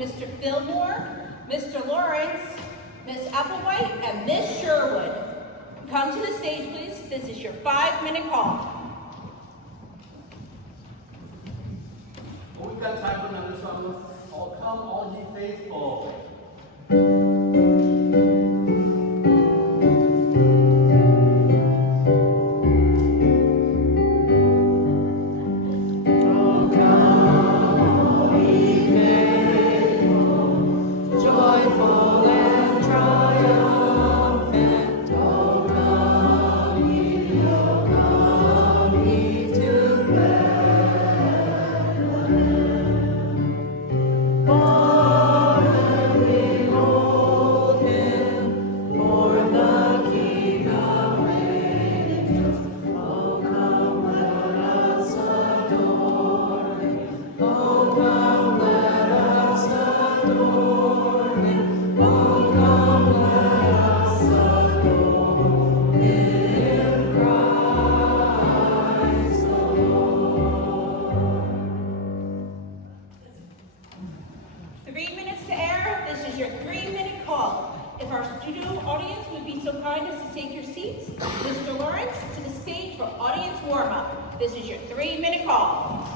Mr. Fillmore, Mr. Lawrence, Miss Applewhite, and Miss Sherwood. Come to the stage, please. This is your 5-minute call. Well, we've got time for another song. Oh, come all ye faithful. Mr. Lawrence, to the stage for audience warm-up. This is your 3-minute call.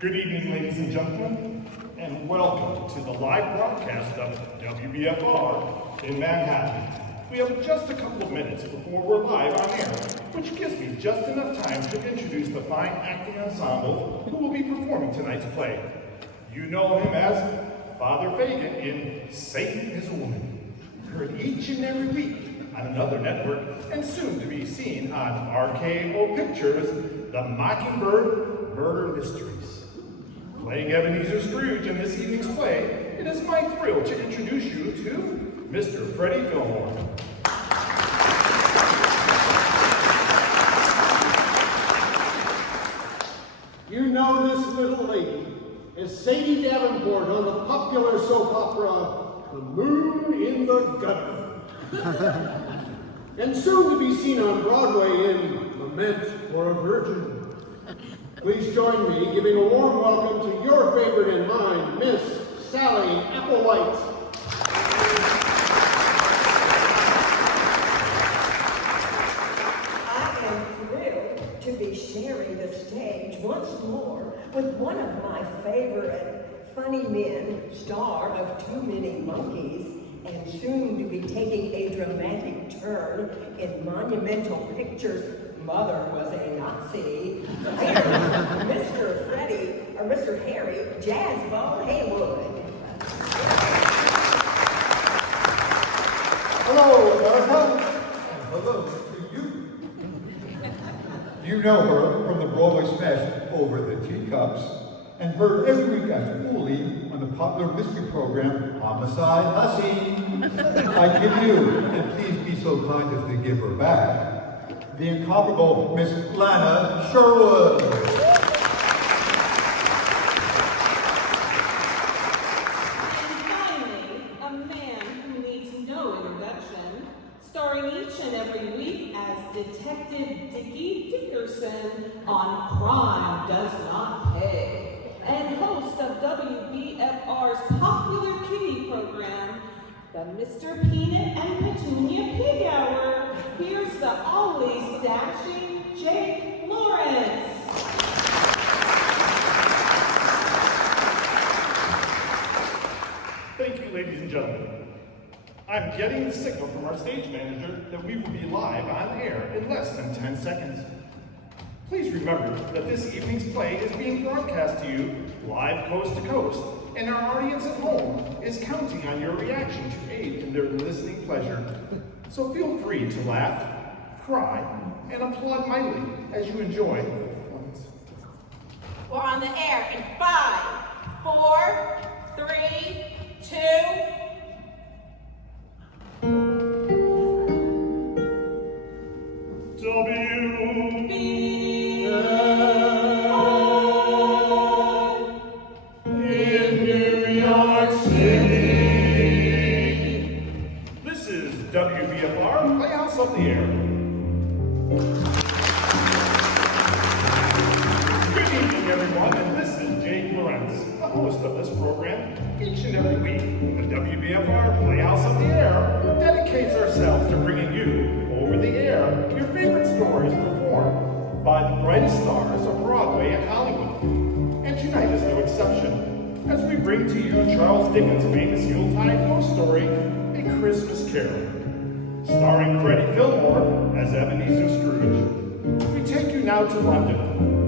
Good evening, ladies and gentlemen, and welcome to the live broadcast of WBFR in Manhattan. We have just a couple of minutes before we're live on air, which gives me just enough time to introduce the fine acting ensemble who will be performing tonight's play. You know him as Father Fagin in Satan is a Woman, heard each and every week on another network, and soon to be seen on RKO Pictures' The Mockingbird Murder Mysteries. Playing Ebenezer Scrooge in this evening's play, it is my thrill to introduce you to Mr. Freddie Fillmore. You know this little lady as Sadie Davenport on the popular soap opera, The Moon in the Gutter. And soon to be seen on Broadway in Lament for a Virgin. Please join me giving a warm welcome to your favorite and mine, Miss Sally Applewhite. I am thrilled to be sharing the stage once more with one of my favorite funny men, star of Too Many Monkeys, and soon to be taking a dramatic turn in Monumental Pictures' Mother Was a Nazi, Mr. Harry Jazzball Haywood. Hello, America, and hello to you. You know her from the Broadway smash Over the Teacups, and heard every week at Hooli on the popular mystery program Homicide Hussy. I give you, and please be so kind as to give her back, the incomparable Miss Lana Sherwood. And finally, a man who needs no introduction, starring each and every week as Detective Dickie Dickerson on Crime Does Not Pay, and host of WBFR's popular kiddie program, the Mr. Peanut and Petunia Pig Hour. Here's the always dashing Jake Lawrence. Thank you, ladies and gentlemen. I'm getting the signal from our stage manager that we will be live on air in less than 10 seconds. Please remember that this evening's play is being broadcast to you live coast to coast and our audience at home is counting on your reaction to aid in their listening pleasure. So feel free to laugh, cry, and applaud mightily as you enjoy the performance. We're on the air in 5, 4, 3, 2. In New York City. This is WBFR, Playhouse of the Air. Good evening, everyone, and this is Jake Lawrence, the host of this program. Each and every week, the WBFR Playhouse of the Air dedicates ourselves to bringing you, over the air, your favorite stories performed by the brightest stars of Broadway and Hollywood. And tonight is no exception, as we bring to you Charles Dickens' famous Yuletide ghost story, A Christmas Carol. Starring Freddie Fillmore as Ebenezer Scrooge. We take you now to London,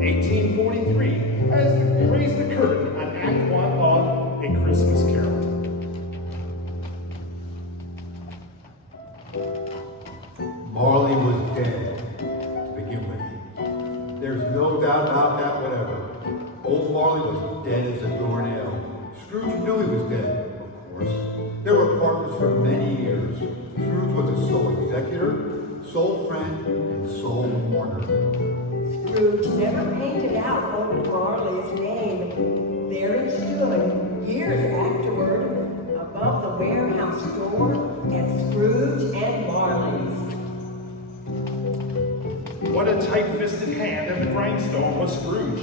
1843, as we raise the curtain on Act 1 of A Christmas Carol. Marley was dead, to begin with. There's no doubt about that whatever. Old Marley was dead as a doornail. Scrooge knew he was dead, of course. They were partners for many years. Scrooge was his sole executor, sole friend, and sole mourner. Scrooge never painted out old Marley's name. There it stood, years afterward, above the warehouse door at Scrooge and Marley's. What a tight-fisted hand at the grindstone was Scrooge,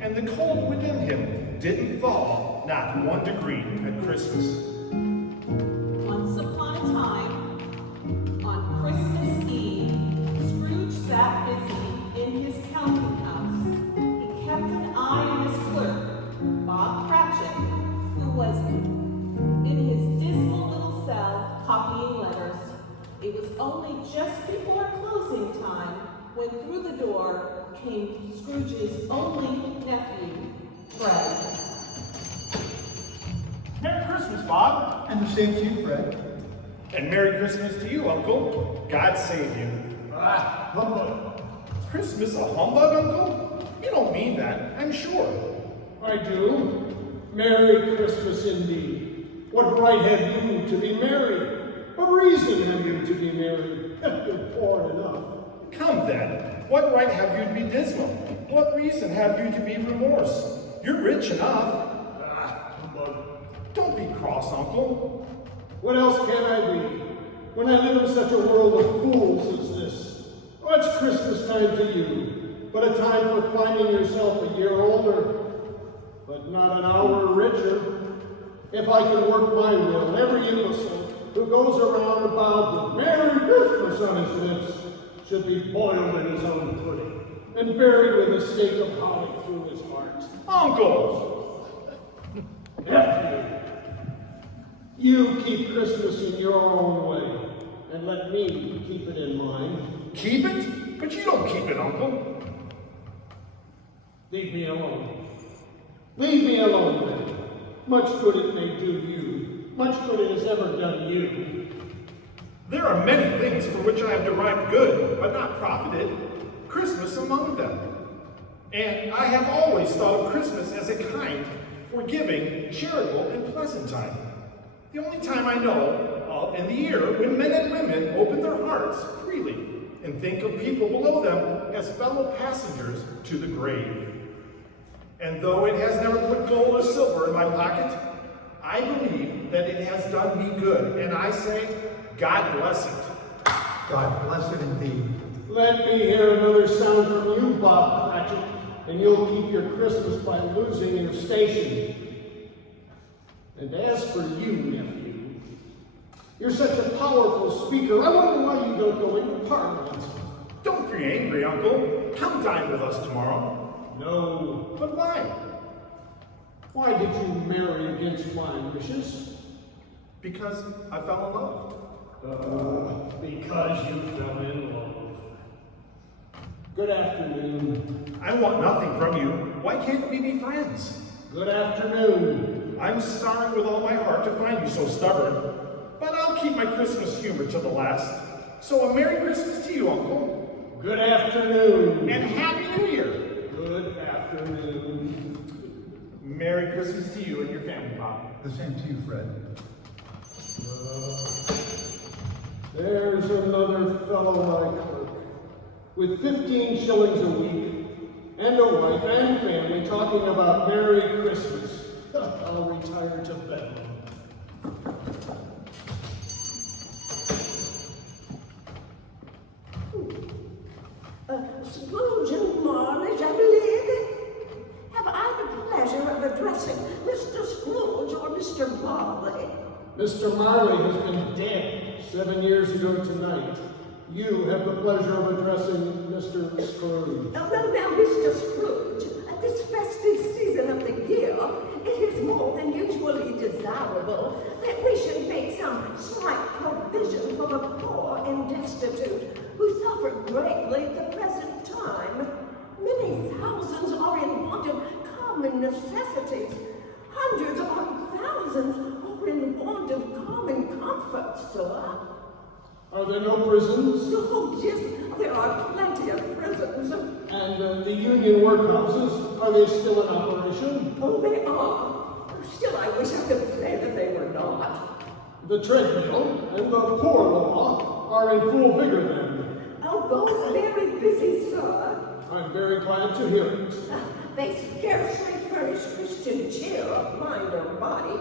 and the cold within him didn't thaw not 1 degree at Christmas. Once upon a time, on Christmas Eve, Scrooge sat busy in his counting house. He kept an eye on his clerk, Bob Cratchit, who was in his dismal little cell copying letters. It was only just before closing time when through the door came Scrooge's only nephew, Fred. Merry Christmas, Bob. And the same to you, Fred. And Merry Christmas to you, Uncle. God save you. Humbug. Christmas a humbug, Uncle? You don't mean that, I'm sure. I do. Merry Christmas indeed. What right have you to be merry? What reason have you to be merry? You're poor enough. Come then, what right have you to be dismal? What reason have you to be remorse? You're rich enough. Humbug. Don't be cross, Uncle. What else can I be when I live in such a world of fools as this? What's Christmas time to you? But a time for finding yourself a year older, but not an hour richer. If I could work my will, every imbecile who goes around about with Merry Christmas on his lips should be boiled in his own pudding and buried with a stake of holly through his heart. Uncle! Nephew, you keep Christmas in your own way, and let me keep it in mine. Keep it? But you don't keep it, Uncle. Leave me alone. Leave me alone, then. Much good it may do you. Much good it has ever done you. There are many things for which I have derived good, but not profited. Christmas among them. And I have always thought of Christmas as a kind, forgiving, charitable, and pleasant time. The only time I know of in the year when men and women open their hearts freely and think of people below them as fellow passengers to the grave. And though it has never put gold or silver in my pocket, I believe that it has done me good, and I say, God bless it. God bless it indeed. Let me hear another sound from you, Bob Cratchit, and you'll keep your Christmas by losing your station. And as for you, nephew, you're such a powerful speaker, I wonder why you don't go into Parliament. Don't be angry, Uncle. Come dine with us tomorrow. No. But why? Why did you marry against my wishes? Because I fell in love. Because you fell in love. Good afternoon. I want nothing from you. Why can't we be friends? Good afternoon. I'm sorry with all my heart to find you so stubborn, but I'll keep my Christmas humor to the last. So a Merry Christmas to you, Uncle. Good afternoon. And Happy New Year. Good afternoon. Merry Christmas to you and your family, Bob. The same to you, Fred. There's another fellow my clerk with 15 shillings a week and a wife and family talking about Merry Christmas. I'll retire to bed. Scrooge and Marley, I believe. Have I the pleasure of addressing Mr. Scrooge or Mr. Marley? Mr. Marley has been dead 7 years ago tonight. You have the pleasure of addressing Mr. Scrooge. Now, Mr. Scrooge, at this festive season of the year, it is more than usually desirable that we should make some slight provision for the poor and destitute who suffer greatly at the present time. Many thousands are in want of common necessities. Hundreds or thousands are in want of common comforts, sir. Are there no prisons? Oh, yes, there are plenty of prisons. And the union workhouses, are they still in operation? Oh, they are. Still, I wish I could say that they were not. The treadmill and the poor law are in full vigor then. Oh, both very busy, sir. I'm very glad to hear it. They scarcely furnish Christian cheer of mind or body.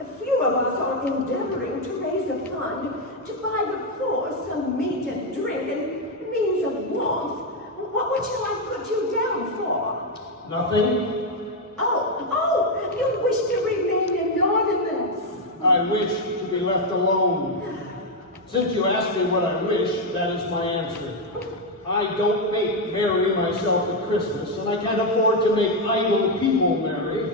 A few of us are endeavoring to raise a fund to buy the poor some meat and drink and means of warmth. What shall I put you down for? Nothing? Oh, you wish to remain anonymous. I wish to be left alone. Since you asked me what I wish, that is my answer. I don't make merry myself at Christmas, and I can't afford to make idle people merry.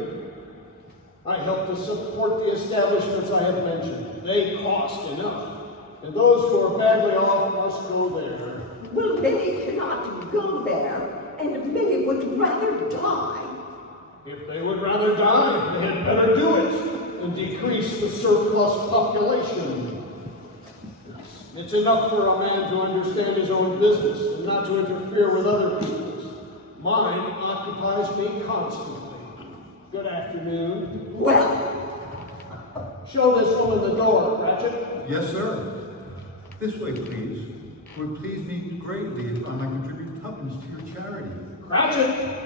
I help to support the establishments I have mentioned. They cost enough, and those who are badly off must go there. Well, many cannot go there, and many would rather die. If they would rather die, they had better do it and decrease the surplus population. It's enough for a man to understand his own business and not to interfere with other people's. Mine occupies me constantly. Good afternoon. Well, Show this woman the door, Cratchit. Yes, sir. This way, please. Would please me greatly if I might contribute tuppence to your charity. Cratchit!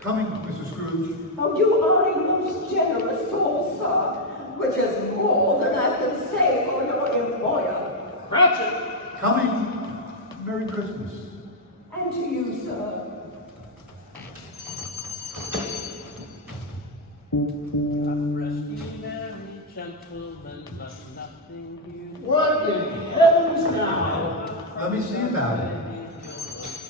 Coming, Mr. Scrooge. oh, you are a most generous soul, sir, which is more than I can say for your employer. Cratchit! Coming. Merry Christmas. And to you, sir. What in heaven's now? Let me see about it.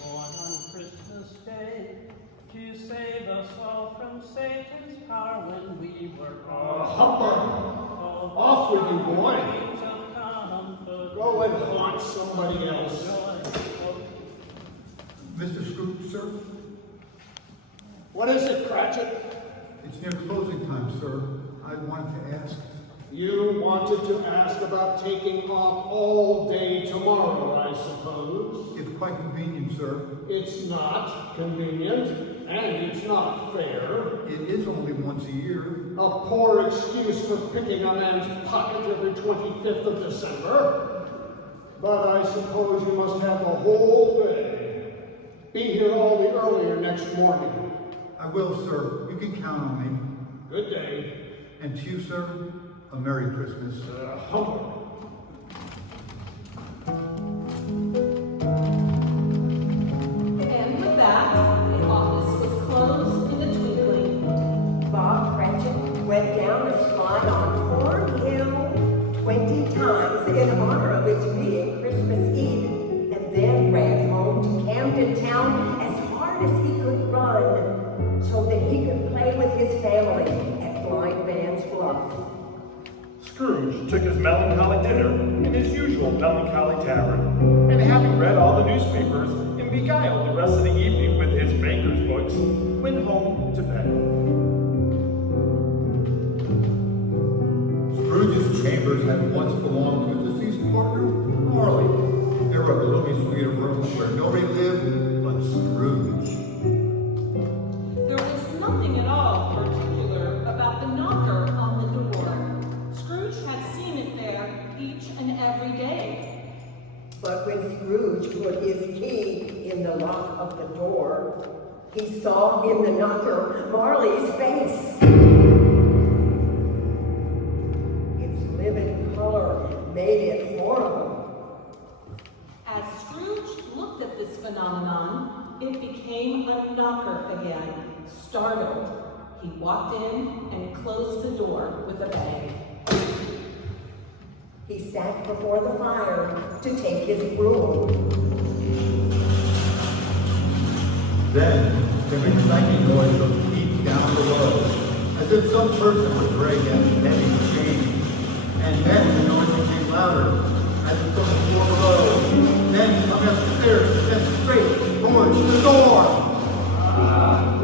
Born on Christmas Day to save us all from Satan's power when we were Humbug! Off with you, boy. Go and haunt somebody else. Mr. Scrooge, sir. What is it, Cratchit? It's near closing time, sir. I wanted to ask. You wanted to ask about taking off all day tomorrow, I suppose. It's quite convenient, sir. It's not convenient, and it's not fair. It is only once a year. A poor excuse for picking a man's pocket every 25th of December. But I suppose you must have the whole day. Be here all the earlier next morning. I will, sir. You can count on me. Good day. And to you, sir, a Merry Christmas. Humbug. And with that, the office was closed in a twinkling. Bob Cratchit went down a slide on Horn Hill 20 times in honor of its being Christmas Eve, and then ran home to Camden Town as hard as he could run, so that he could play with his family at Blind Man's Bluff. Scrooge took his melancholy dinner in his usual melancholy tavern, and having read all the newspapers and beguiled the rest of the evening with his banker's books, went home to bed. that once belonged to his deceased partner, Marley. They were a gloomy suite of rooms where nobody lived but Scrooge. There was nothing at all particular about the knocker on the door. Scrooge had seen it there each and every day. But when Scrooge put his key in the lock of the door, he saw in the knocker Marley's face. Its livid color made it horrible. As Scrooge looked at this phenomenon, it became a knocker again. Startled, he walked in and closed the door with a bang. He sat before the fire to take his broom. Then came a clanking noise from deep down below, as if some person was dragging a heavy chain. And then the noise became louder, as if from the floor below. Then coming up the stairs, then straight towards the door.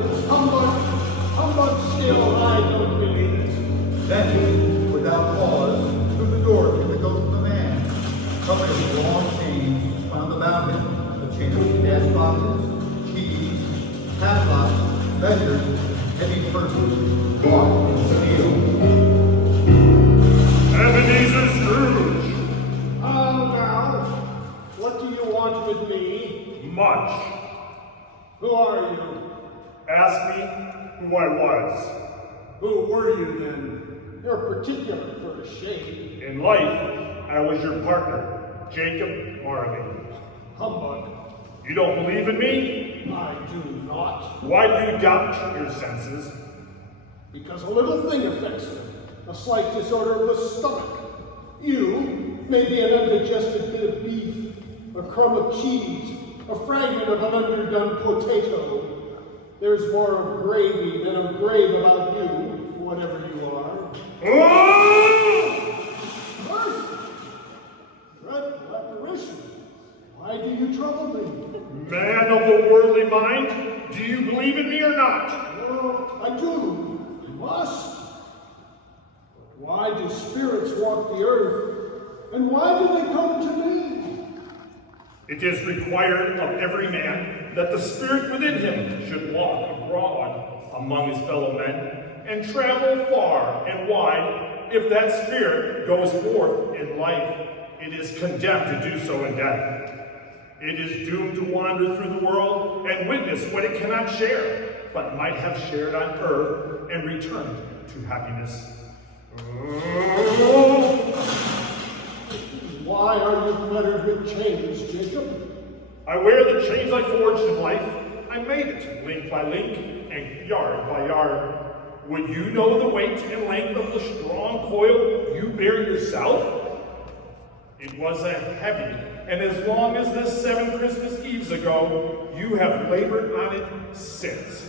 It's humbug still, I don't believe it. Then, without pause, through the door came the ghost of a man, covered in long chains wound about him, a chain of cash boxes, keys, padlocks, ledgers, heavy purses, bought in steel. Ebenezer Scrooge! Now, what do you want with me? Much. Who are you? Ask me who I was. Who were you then? You're particular for a shade. In life, I was your partner, Jacob Marley. Humbug. You don't believe in me? I do not. Why do you doubt your senses? Because a little thing affects them. A slight disorder of the stomach. You may be an undigested bit of beef, a crumb of cheese, a fragment of an underdone potato. There's more of gravy than of grave about you, whatever you are. Dreadful apparition. Why do you trouble me? Man of the worldly mind, do you believe in me or not? Well, I do. I must. But why do spirits walk the earth? And why do they come to me? It is required of every man that the spirit within him should walk abroad among his fellow men and travel far and wide. If that spirit goes forth in life, it is condemned to do so in death. It is doomed to wander through the world and witness what it cannot share, but might have shared on earth and returned to happiness. Why are you fettered with chains, Jacob? I wear the chains I forged in life. I made it link by link and yard by yard. Would you know the weight and length of the strong coil you bear yourself? It was a heavy, and as long as this 7 Christmas Eves ago, you have labored on it since.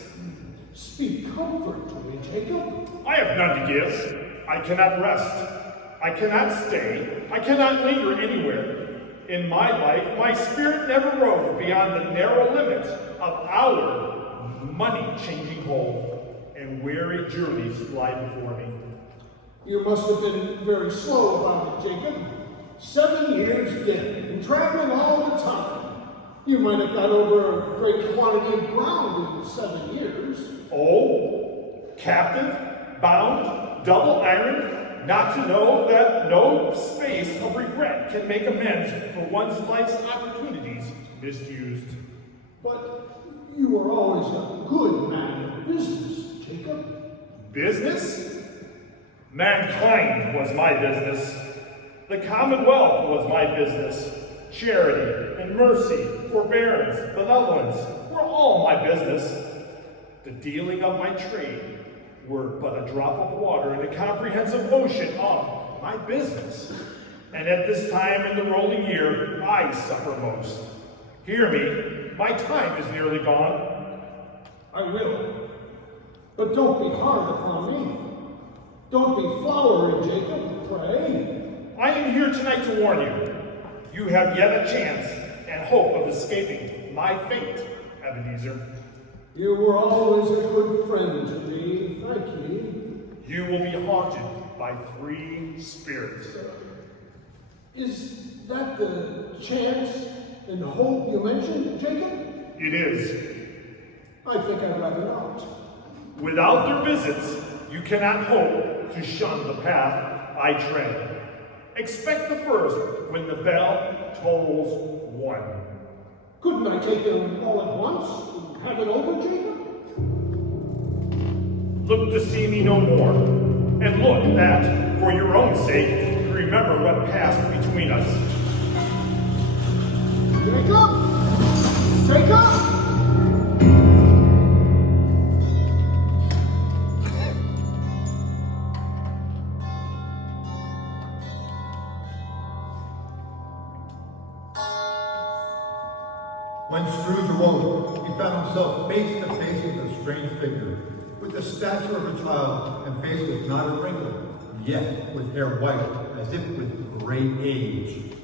Speak comfort to me, Jacob. I have none to give. I cannot rest. I cannot stay. I cannot linger anywhere. In my life, my spirit never roved beyond the narrow limit of our money-changing hole, and weary journeys lie before me. You must have been very slow about it, Jacob. 7 years dead and traveling all the time. You might have got over a great quantity of ground in 7 years. Oh, captive, bound, double ironed, not to know that no space of regret can make amends for one's life's opportunities misused. But you were always a good man of business, Jacob. Business? Mankind was my business. The Commonwealth was my business. Charity and mercy, forbearance, benevolence were all my business. The dealing of my trade were but a drop of water in the comprehensive ocean of my business. And at this time in the rolling year, I suffer most. Hear me, my time is nearly gone. I will. But don't be hard upon me. Don't be flowery, Jacob, pray. I am here tonight to warn you. You have yet a chance and hope of escaping my fate, Ebenezer. You were always a good friend to me, thank you. You will be haunted by 3 spirits. Is that the chance and hope you mentioned, Jacob? It is. I think I'd rather not. Without their visits, you cannot hope to shun the path I tread. Expect the first when the bell tolls 1. Couldn't I take them all at once and have it over, Jacob? Look to see me no more, and look that, for your own sake, you remember what passed between us. Jacob! Jacob! When Scrooge awoke, he found himself face to face with a strange figure, with the stature of a child and face with not a wrinkle, yet with hair white as if with great age.